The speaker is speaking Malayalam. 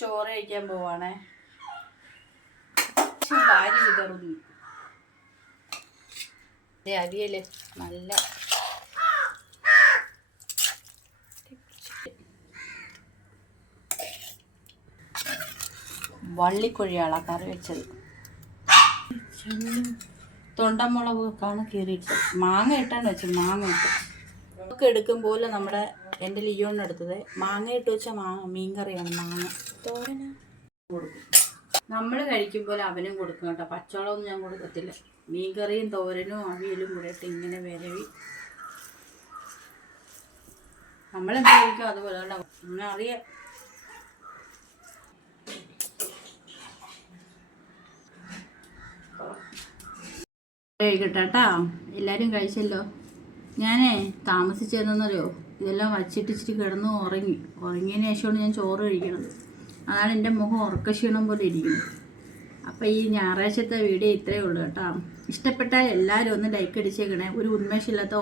ചോറ് കഴിക്കാൻ പോവാണേ. വാരി വിതറുന്നു. അവിയല് നല്ല വള്ളിക്കൊഴിയാളാ കറി വെച്ചത്. തൊണ്ടമുളക് കാണ കീറിയിട്ട് മാങ്ങ ഇട്ടാണ് വെച്ചത്. മാങ്ങ ഇട്ട് ഒക്കെ എടുക്കും പോലെ നമ്മുടെ എൻ്റെ ലിയോണ് എടുത്തത്. മാങ്ങ ഇട്ട് വെച്ച മീൻ കറിയാണ്. മാങ്ങ തോരന കൊടുക്കും. നമ്മൾ കഴിക്കും പോലെ അവനും കൊടുക്കും കേട്ടോ. പച്ചവളമൊന്നും ഞാൻ കൊടുക്കത്തില്ല. മീൻ കറിയും തോരനും അവിയലും കൂടെ ഇട്ട് ഇങ്ങനെ വിരവി നമ്മളെന്ത് കഴിക്കും അതുപോലെ കേട്ടോ. അങ്ങനെ അറിയാം. കഴിക്കട്ടാ. എല്ലാവരും കഴിച്ചല്ലോ. ഞാനേ താമസിച്ചതെന്നറിയോ, ഇതെല്ലാം വച്ചിട്ടിച്ചിട്ട് കിടന്നു ഉറങ്ങിയതിന് ശേഷമാണ് ഞാൻ ചോറ് കഴിക്കണത്. അതാണ് എൻ്റെ മുഖം ഉറക്കക്ഷീണം പോലെ ഇരിക്കുന്നത്. അപ്പോൾ ഈ ഞായറാഴ്ചത്തെ വീഡിയോ ഇത്രയേ ഉള്ളൂ കേട്ടോ. ഇഷ്ടപ്പെട്ടാൽ എല്ലാവരും ഒന്ന് ലൈക്ക് അടിച്ചേക്കണേ. ഒരു ഉന്മേഷമില്ലാത്ത